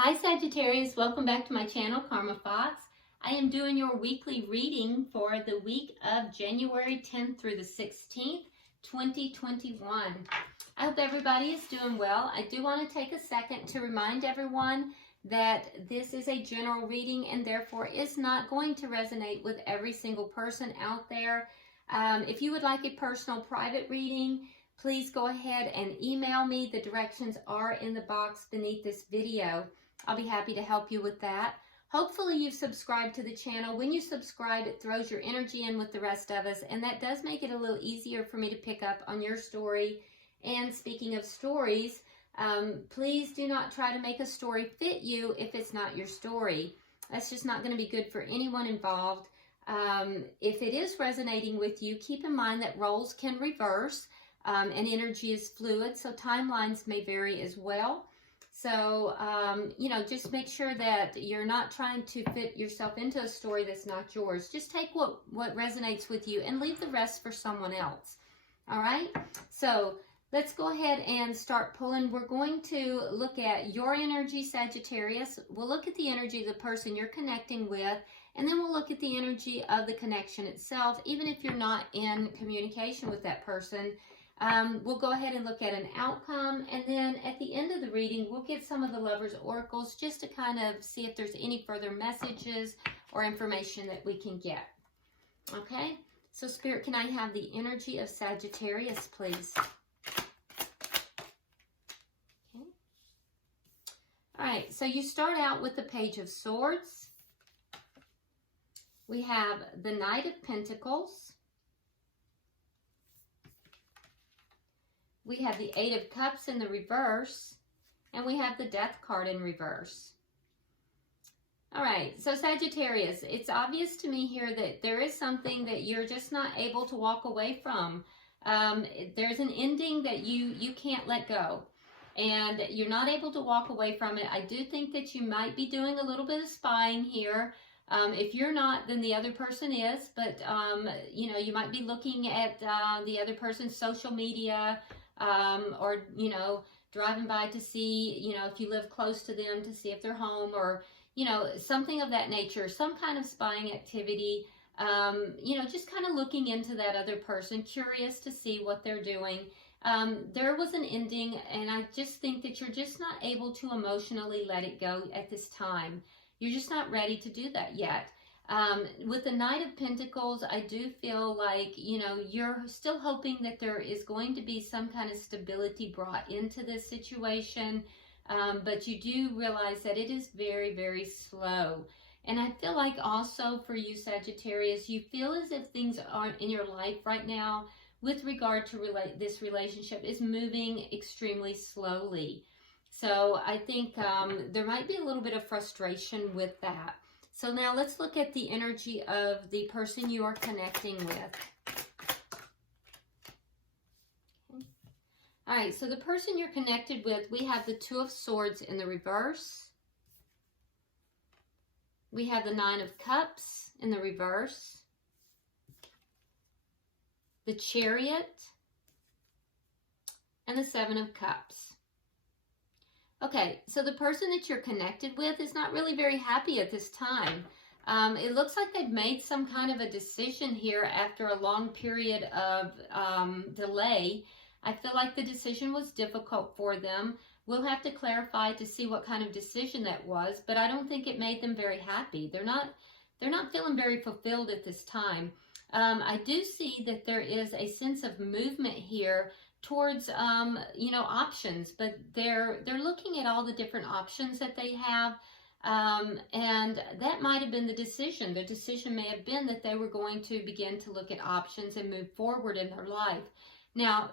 Hi Sagittarius, welcome back to my channel, Karma Fox. I am doing your weekly reading for the week of January 10th through the 16th, 2021. I hope everybody is doing well. I do want to take a second to remind everyone that this is a general reading and therefore is not going to resonate with every single person out there. If you would like a personal private reading, please go ahead and email me. The directions are in the box beneath this video. I'll be happy to help you with that. Hopefully you've subscribed to the channel. When you subscribe, it throws your energy in with the rest of us, and that does make it a little easier for me to pick up on your story. And speaking of stories, please do not try to make a story fit you if it's not your story. That's just not going to be good for anyone involved. If it is resonating with you, keep in mind that roles can reverse, and energy is fluid, so timelines may vary as well. So, just make sure that you're not trying to fit yourself into a story that's not yours. Just take what resonates with you and leave the rest for someone else. All right? So, let's go ahead and start pulling. We're going to look at your energy, Sagittarius. We'll look at the energy of the person you're connecting with, and then we'll look at the energy of the connection itself, even if you're not in communication with that person. We'll go ahead and look at an outcome, and then at the end of the reading, we'll get some of the Lovers' Oracles just to kind of see if there's any further messages or information that we can get. Okay? So, Spirit, can I have the energy of Sagittarius, please? Okay. All right, so you start out with the Page of Swords. We have the Knight of Pentacles. We have the Eight of Cups in the reverse, and we have the Death card in reverse. All right, so Sagittarius, it's obvious to me here that there is something that you're just not able to walk away from. There's an ending that you can't let go, and you're not able to walk away from it. I do think that you might be doing a little bit of spying here. If you're not, then the other person is, but, you might be looking at the other person's social media, or, driving by to see, if you live close to them, to see if they're home, or, something of that nature, some kind of spying activity, just kind of looking into that other person, curious to see what they're doing. There was an ending, and I just think that you're just not able to emotionally let it go at this time. You're just not ready to do that yet. With the Knight of Pentacles, I do feel like, you're still hoping that there is going to be some kind of stability brought into this situation, but you do realize that it is very, very slow. And I feel like also for you, Sagittarius, you feel as if things aren't in your life right now with regard to this relationship is moving extremely slowly. So I think there might be a little bit of frustration with that. So now let's look at the energy of the person you are connecting with. Okay. All right, so the person you're connected with, we have the Two of Swords in the reverse. We have the Nine of Cups in the reverse. The Chariot. And the Seven of Cups. Okay, so the person that you're connected with is not really very happy at this time. It looks like they've made some kind of a decision here after a long period of delay. I feel like the decision was difficult for them. We'll have to clarify to see what kind of decision that was, but I don't think it made them very happy. They're not feeling very fulfilled at this time. I do see that there is a sense of movement here towards options, but they're looking at all the different options that they have, and that might have been the decision. The decision may have been that they were going to begin to look at options and move forward in their life. Now,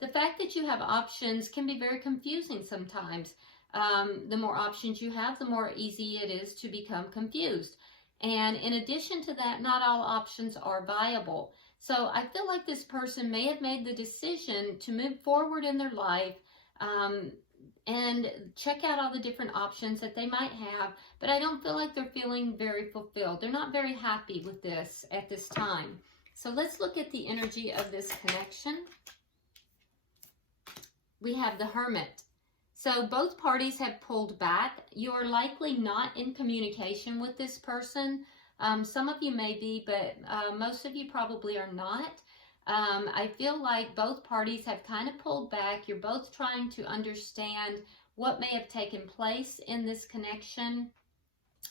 the fact that you have options can be very confusing sometimes. The more options you have, the more easy it is to become confused. And in addition to that, not all options are viable. So I feel like this person may have made the decision to move forward in their life and check out all the different options that they might have, but I don't feel like they're feeling very fulfilled. They're not very happy with this at this time. So let's look at the energy of this connection. We have the Hermit. So both parties have pulled back. You're likely not in communication with this person. Some of you may be, but most of you probably are not. I feel like both parties have kind of pulled back. You're both trying to understand what may have taken place in this connection.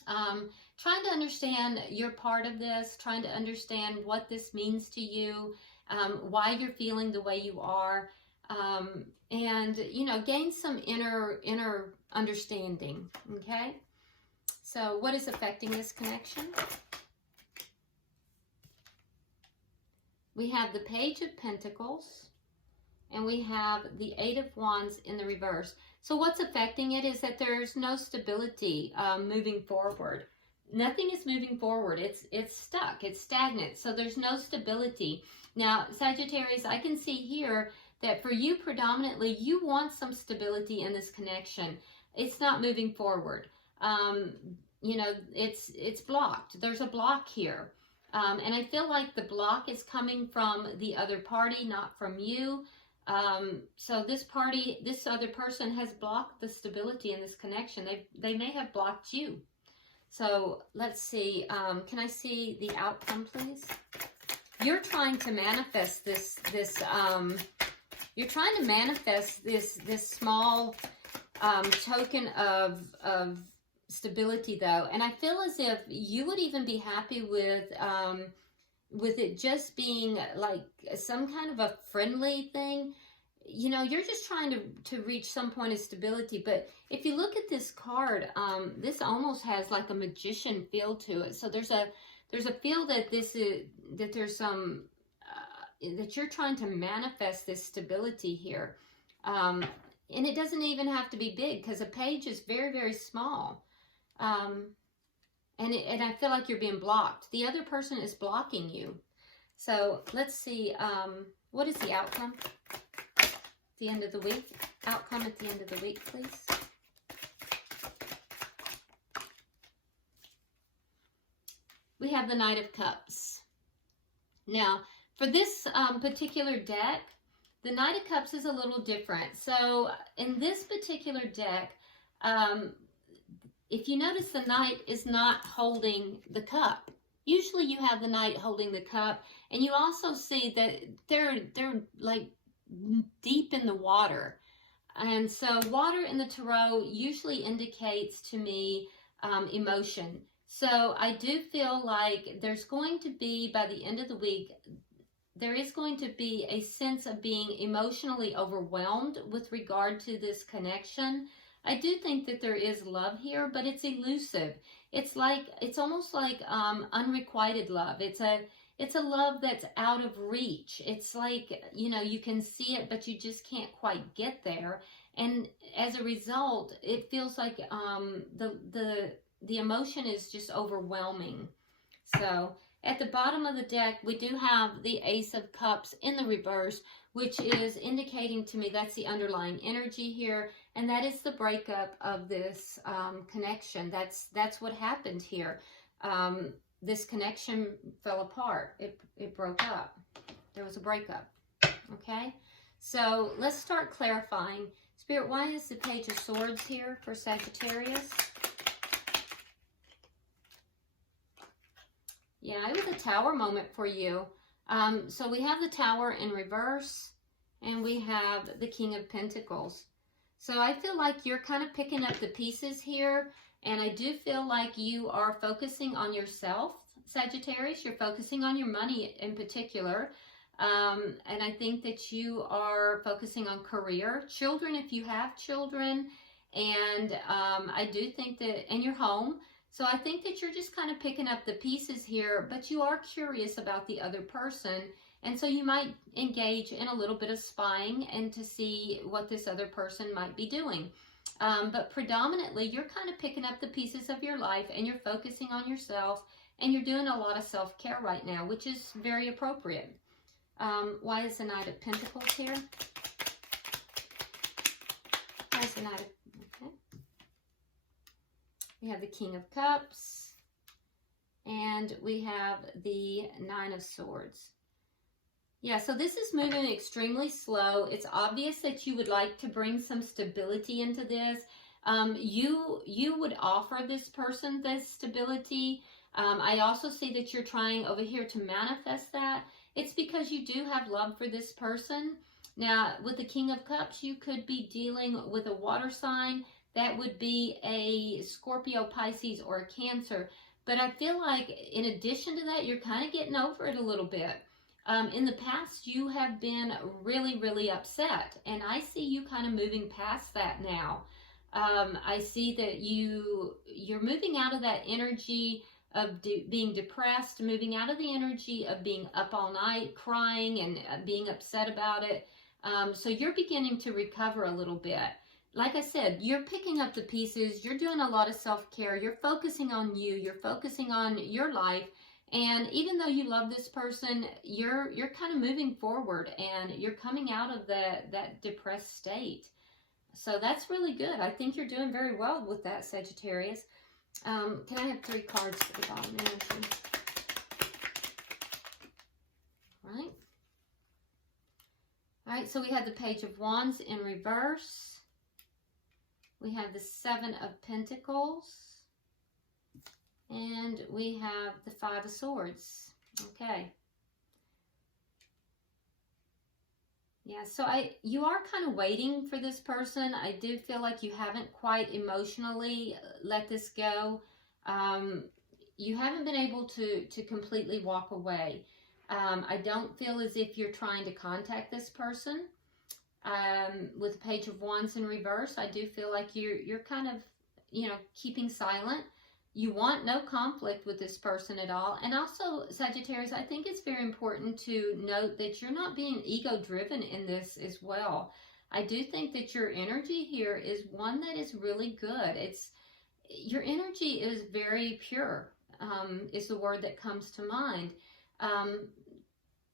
Trying to understand your part of this, trying to understand what this means to you, why you're feeling the way you are, and, you know, gain some inner understanding, okay? So what is affecting this connection? We have the Page of Pentacles, and we have the Eight of Wands in the reverse. So what's affecting it is that there's no stability moving forward. Nothing is moving forward. It's stuck. It's stagnant. So there's no stability. Now, Sagittarius, I can see here that for you predominantly, you want some stability in this connection. It's not moving forward. You know, it's blocked. There's a block here. And I feel like the block is coming from the other party, not from you. So this other person has blocked the stability in this connection. They may have blocked you. So let's see. Can I see the outcome, please? You're trying to manifest this small token of stability, though, and I feel as if you would even be happy with it just being like some kind of a friendly thing. You know, you're just trying to reach some point of stability. But if you look at this card, this almost has like a magician feel to it. So there's a feel that there's some that you're trying to manifest this stability here, and it doesn't even have to be big, because a page is very, very small. And I feel like you're being blocked. The other person is blocking you. So let's see, what is the outcome at the end of the week? Outcome at the end of the week, please. We have the Knight of Cups. Now, for this particular deck, the Knight of Cups is a little different. So in this particular deck, if you notice, the Knight is not holding the cup. Usually you have the Knight holding the cup, and you also see that they're like deep in the water. And so water in the tarot usually indicates to me emotion. So I do feel like there's going to be, by the end of the week, there is going to be a sense of being emotionally overwhelmed with regard to this connection. I do think that there is love here, but it's elusive. It's almost like unrequited love. It's a love that's out of reach. It's like, you know, you can see it, but you just can't quite get there. And as a result, it feels like the emotion is just overwhelming. So at the bottom of the deck, we do have the Ace of Cups in the reverse, which is indicating to me that's the underlying energy here, and that is the breakup of this connection. That's what happened here. This connection fell apart. It broke up. There was a breakup. Okay? So let's start clarifying. Spirit, why is the Page of Swords here for Sagittarius? Yeah, it was a Tower moment for you. So we have the Tower in reverse, and we have the King of Pentacles. So I feel like you're kind of picking up the pieces here, and I do feel like you are focusing on yourself, Sagittarius. You're focusing on your money in particular, and I think that you are focusing on career, children if you have children, and I do think that, and your home. So I think that you're just kind of picking up the pieces here, but you are curious about the other person. And so you might engage in a little bit of spying and to see what this other person might be doing. But predominantly, you're kind of picking up the pieces of your life, and you're focusing on yourself, and you're doing a lot of self-care right now, which is very appropriate. Why is the Knight of Pentacles here? Why is the Knight of... Okay. We have the King of Cups, and we have the Nine of Swords. Yeah, so this is moving extremely slow. It's obvious that you would like to bring some stability into this. You would offer this person this stability. I also see that you're trying over here to manifest that. It's because you do have love for this person. Now, with the King of Cups, you could be dealing with a water sign. That would be a Scorpio, Pisces, or a Cancer. But I feel like in addition to that, you're kind of getting over it a little bit. In the past, you have been really, really upset, and I see you kind of moving past that now. I see that you're moving out of that energy of being depressed, moving out of the energy of being up all night, crying, and being upset about it. So you're beginning to recover a little bit. Like I said, you're picking up the pieces. You're doing a lot of self-care. You're focusing on you. You're focusing on your life. And even though you love this person, you're kind of moving forward and you're coming out of that depressed state. So that's really good. I think you're doing very well with that, Sagittarius. Can I have 3 cards for the bottom energy? Right. All right, so we have the Page of Wands in reverse. We have the 7 of Pentacles. And we have the 5 of Swords. Okay. Yeah, so you are kind of waiting for this person. I do feel like you haven't quite emotionally let this go. You haven't been able to completely walk away. I don't feel as if you're trying to contact this person. With the Page of Wands in reverse, I do feel like you're kind of, keeping silent. You want no conflict with this person at all. And also, Sagittarius, I think it's very important to note that you're not being ego-driven in this as well. I do think that your energy here is one that is really good. Your energy is very pure, is the word that comes to mind.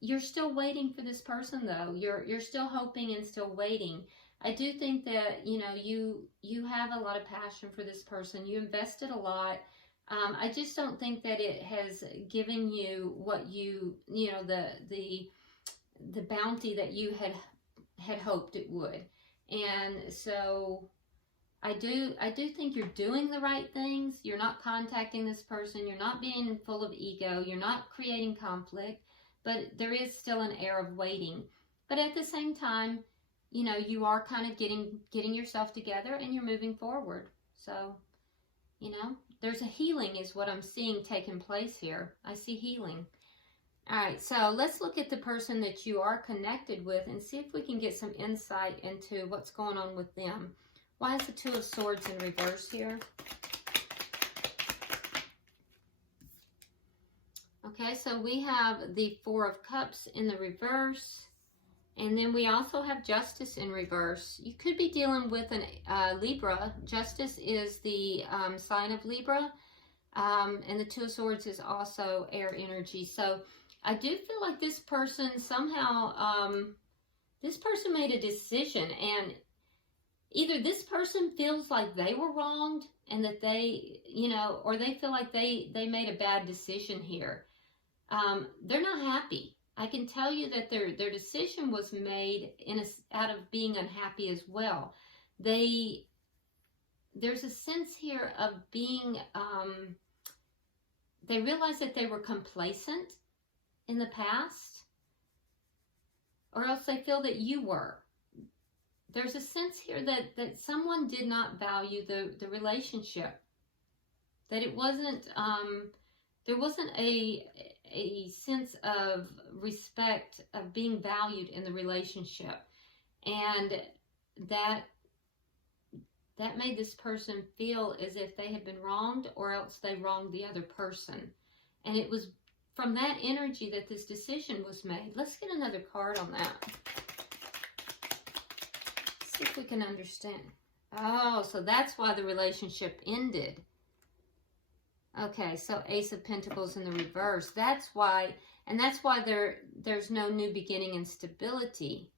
You're still waiting for this person, though. You're still hoping and still waiting. I do think that, you have a lot of passion for this person. You invested a lot. I just don't think that it has given you what the bounty that you had hoped it would. And so I do think you're doing the right things. You're not contacting this person. You're not being full of ego. You're not creating conflict, but there is still an air of waiting. But at the same time, you are kind of getting yourself together and you're moving forward. So, there's a healing is what I'm seeing taking place here. I see healing. All right, so let's look at the person that you are connected with and see if we can get some insight into what's going on with them. Why is the 2 of Swords in reverse here? Okay, so we have the 4 of Cups in the reverse. And then we also have Justice in reverse. You could be dealing with an Libra. Justice is the sign of Libra. And the 2 of Swords is also air energy. So I do feel like this person somehow, this person made a decision. And either this person feels like they were wronged and that they, or they feel like they made a bad decision here. They're not happy. I can tell you that their decision was made out of being unhappy as well. There's a sense here of being, they realized that they were complacent in the past, or else they feel that you were. There's a sense here that someone did not value the relationship, that it wasn't, there wasn't a sense of respect, of being valued in the relationship. And that made this person feel as if they had been wronged, or else they wronged the other person. And it was from that energy that this decision was made. Let's get another card on that. See if we can understand. Oh, so that's why the relationship ended. Okay, so Ace of Pentacles in the reverse. That's why, and that's why there's no new beginning and stability.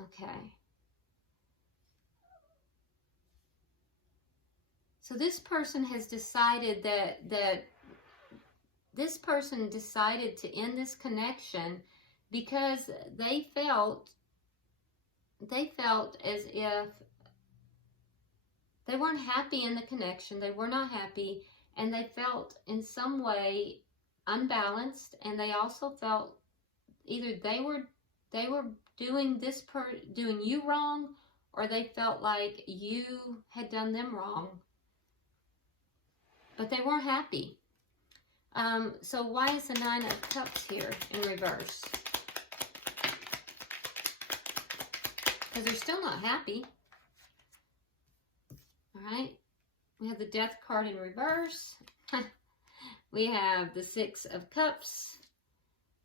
Okay. So this person has decided that this person decided to end this connection because they felt as if they weren't happy in the connection. They were not happy, and they felt in some way unbalanced, and they also felt either they were doing doing you wrong, or they felt like you had done them wrong. But they weren't happy. So why is the Nine of Cups here in reverse? Because they're still not happy. All right. We have the Death card in reverse. We have the Six of Cups.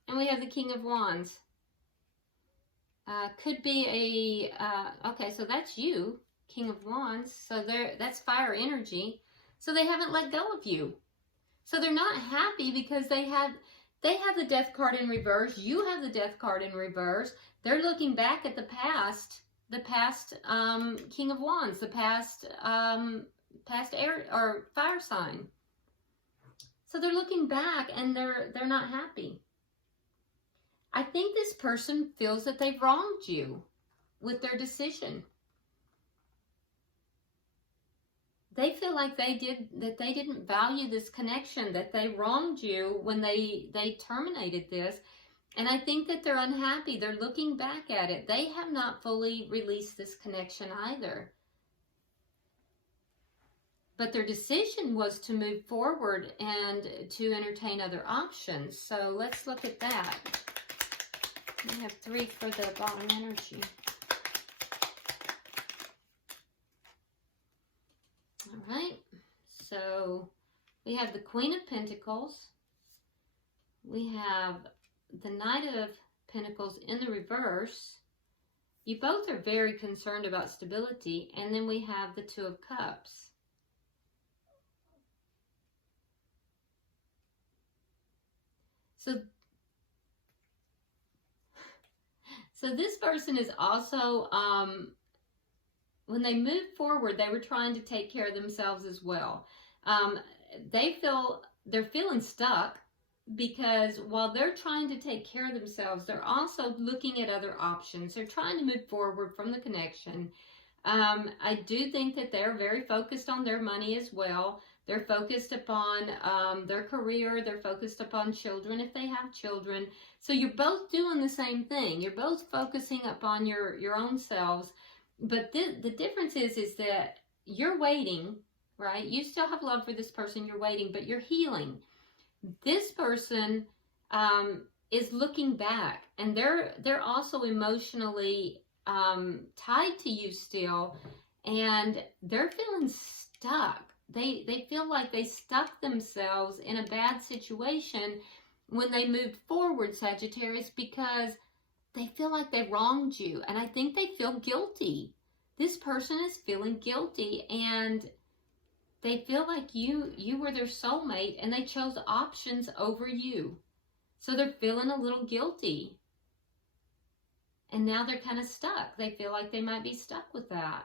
And we have the King of Wands. Could be a, okay, so that's you, King of Wands. So that's fire energy. So they haven't let go of you. So they're not happy because they have the Death card in reverse. You have the Death card in reverse. They're looking back at the past King of Wands, the past air or fire sign. So they're looking back and they're not happy. I think this person feels that they've wronged you with their decision. They feel like they didn't value this connection, that they wronged you when they terminated this. And I think that they're unhappy. They're looking back at it. They have not fully released this connection either. But their decision was to move forward and to entertain other options. So let's look at that. We have 3 for the bottom energy. All right. So we have the Queen of Pentacles. We have the Knight of Pentacles in the reverse. You both are very concerned about stability. And then we have the Two of Cups. So this person is also, when they moved forward, they were trying to take care of themselves as well. They're feeling stuck because while they're trying to take care of themselves, they're also looking at other options. They're trying to move forward from the connection. I do think that they're very focused on their money as well. They're focused upon their career. They're focused upon children if they have children. So you're both doing the same thing. You're both focusing upon your own selves. But the difference is that you're waiting, right? You still have love for this person. You're waiting, but you're healing. This person is looking back, and they're also emotionally tied to you still, and they're feeling stuck. They feel like they stuck themselves in a bad situation when they moved forward, Sagittarius, because they feel like they wronged you. And I think they feel guilty. This person is feeling guilty, and they feel like you were their soulmate and they chose options over you. So they're feeling a little guilty. And now they're kind of stuck. They feel like they might be stuck with that.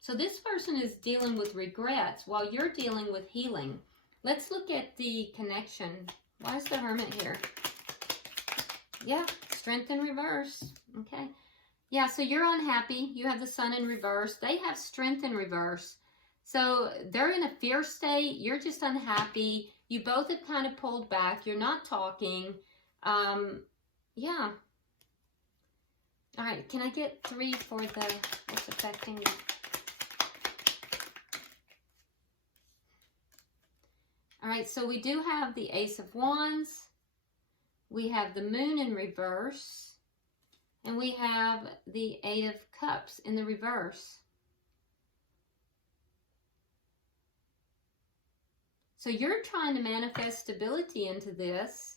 So this person is dealing with regrets while you're dealing with healing. Let's look at the connection. Why is the Hermit here? Yeah, Strength in reverse. Okay. Yeah, so you're unhappy. You have the Sun in reverse. They have Strength in reverse. So they're in a fear state. You're just unhappy. You both have kind of pulled back. You're not talking. Yeah. All right. Can I get 3 for what's affecting you? All right. So we do have the Ace of Wands. We have the Moon in reverse. And we have the 8 of Cups in the reverse. So you're trying to manifest stability into this,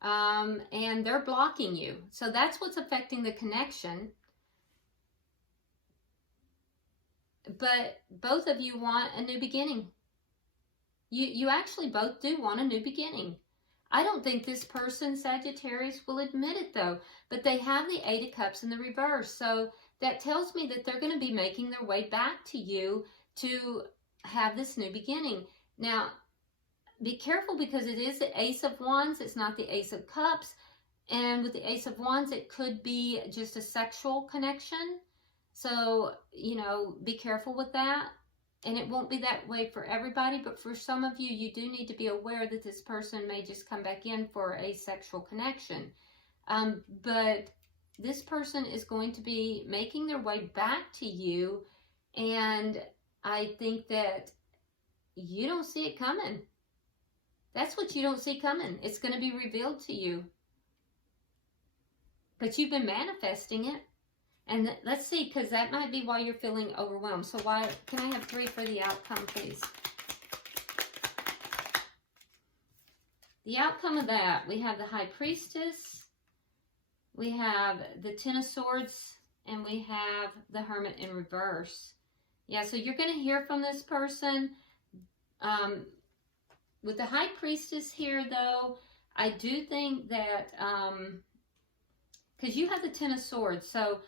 and they're blocking you. So that's what's affecting the connection. But both of you want a new beginning. You actually both do want a new beginning. I don't think this person, Sagittarius, will admit it though, but they have the 8 of Cups in the reverse. So that tells me that they're going to be making their way back to you to have this new beginning. Now, be careful because it is the Ace of Wands. It's not the Ace of Cups. And with the Ace of Wands, it could be just a sexual connection. So, you know, be careful with that. And it won't be that way for everybody, but for some of you, you do need to be aware that this person may just come back in for a sexual connection. But this person is going to be making their way back to you, and I think that you don't see it coming. That's what you don't see coming. It's going to be revealed to you. But you've been manifesting it. And let's see, because that might be why you're feeling overwhelmed. So why, can I have 3 for the outcome, please? The outcome of that, we have the High Priestess, we have the Ten of Swords, and we have the Hermit in reverse. Yeah, so you're going to hear from this person. With the High Priestess here, though, I do think that, because you have the Ten of Swords, so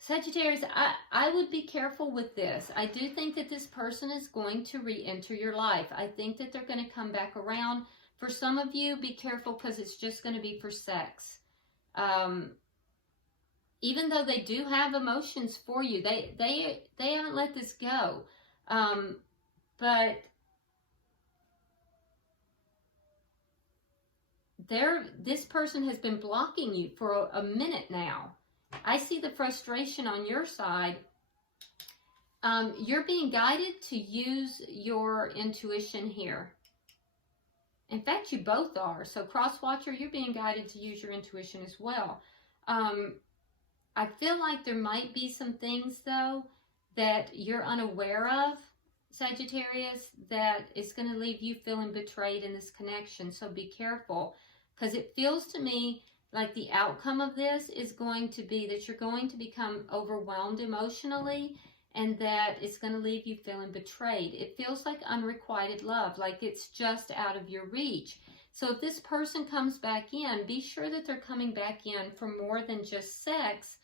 Sagittarius, I would be careful with this. I do think that this person is going to re-enter your life. I think that they're going to come back around. For some of you, be careful because it's just going to be for sex. Even though they do have emotions for you, they haven't let this go. But this person has been blocking you for a minute now. I see the frustration on your side. You're being guided to use your intuition here. In fact, you both are. So cross-watcher, you're being guided to use your intuition as well. I feel like there might be some things, though, that you're unaware of, Sagittarius, that is going to leave you feeling betrayed in this connection. So be careful, because it feels to me like the outcome of this is going to be that you're going to become overwhelmed emotionally, and that it's going to leave you feeling betrayed. It feels like unrequited love, like it's just out of your reach. So if this person comes back in, be sure that they're coming back in for more than just sex.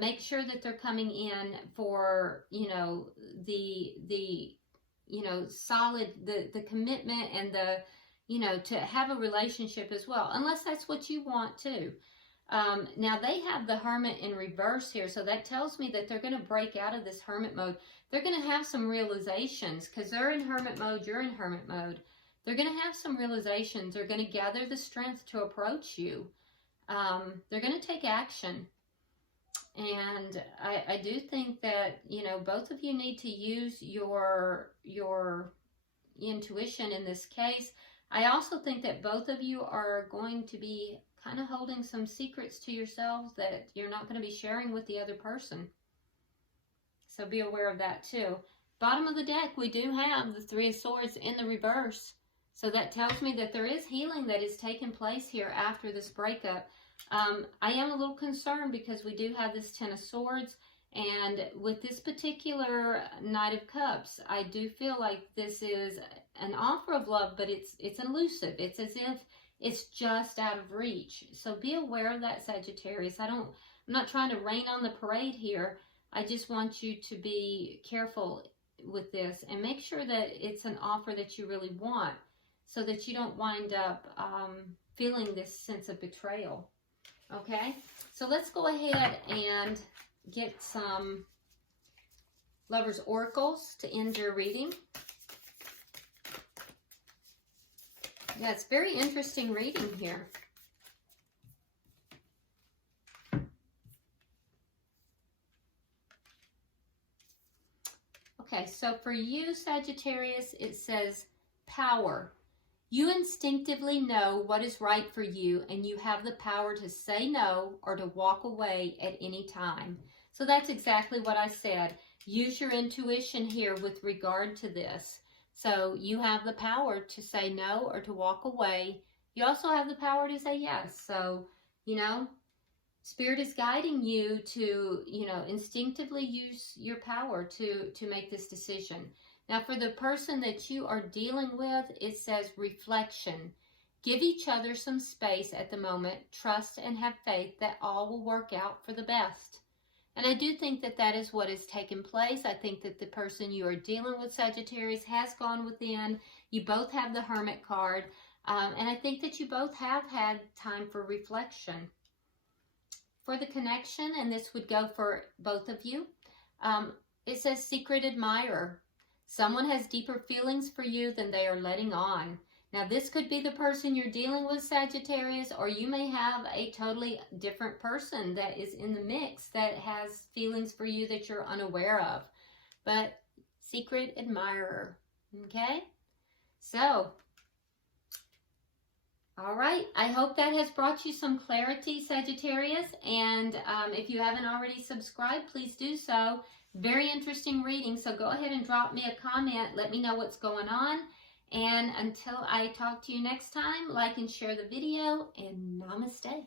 Make sure that they're coming in for, you know, the you know, solid, the commitment and the, you know, to have a relationship as well, unless that's what you want to. Now they have the Hermit in reverse here, so that tells me that they're going to break out of this Hermit mode. They're going to have some realizations, because they're in Hermit mode, you're in Hermit mode. They're going to have some realizations. They're going to gather the strength to approach you. They're going to take action. And I do think that, you know, both of you need to use your intuition in this case. I also think that both of you are going to be kind of holding some secrets to yourselves that you're not going to be sharing with the other person. So be aware of that too. Bottom of the deck, we do have the Three of Swords in the reverse. So that tells me that there is healing that is taking place here after this breakup. I am a little concerned because we do have this Ten of Swords, and with this particular Knight of Cups, I do feel like this is an offer of love, but it's elusive. It's as if it's just out of reach. So be aware of that, Sagittarius. I'm not trying to rain on the parade here. I just want you to be careful with this and make sure that it's an offer that you really want, so that you don't wind up feeling this sense of betrayal. Okay, so let's go ahead and get some Lovers Oracles to end your reading. Yeah, it's very interesting reading here. Okay, so for you, Sagittarius, it says power. You instinctively know what is right for you, and you have the power to say no or to walk away at any time. So that's exactly what I said. Use your intuition here with regard to this. So you have the power to say no or to walk away. You also have the power to say yes. So, you know, Spirit is guiding you to, you know, instinctively use your power to make this decision. Now, for the person that you are dealing with, it says reflection. Give each other some space at the moment. Trust and have faith that all will work out for the best. And I do think that that is what has taken place. I think that the person you are dealing with, Sagittarius, has gone within. You both have the Hermit card. And I think that you both have had time for reflection. For the connection, and this would go for both of you, it says secret admirer. Someone has deeper feelings for you than they are letting on. Now, this could be the person you're dealing with, Sagittarius, or you may have a totally different person that is in the mix that has feelings for you that you're unaware of. But secret admirer, okay? So, all right, I hope that has brought you some clarity, Sagittarius. And if you haven't already subscribed, please do so. Very interesting reading, so go ahead and drop me a comment. Let me know what's going on. And until I talk to you next time, like and share the video, and namaste.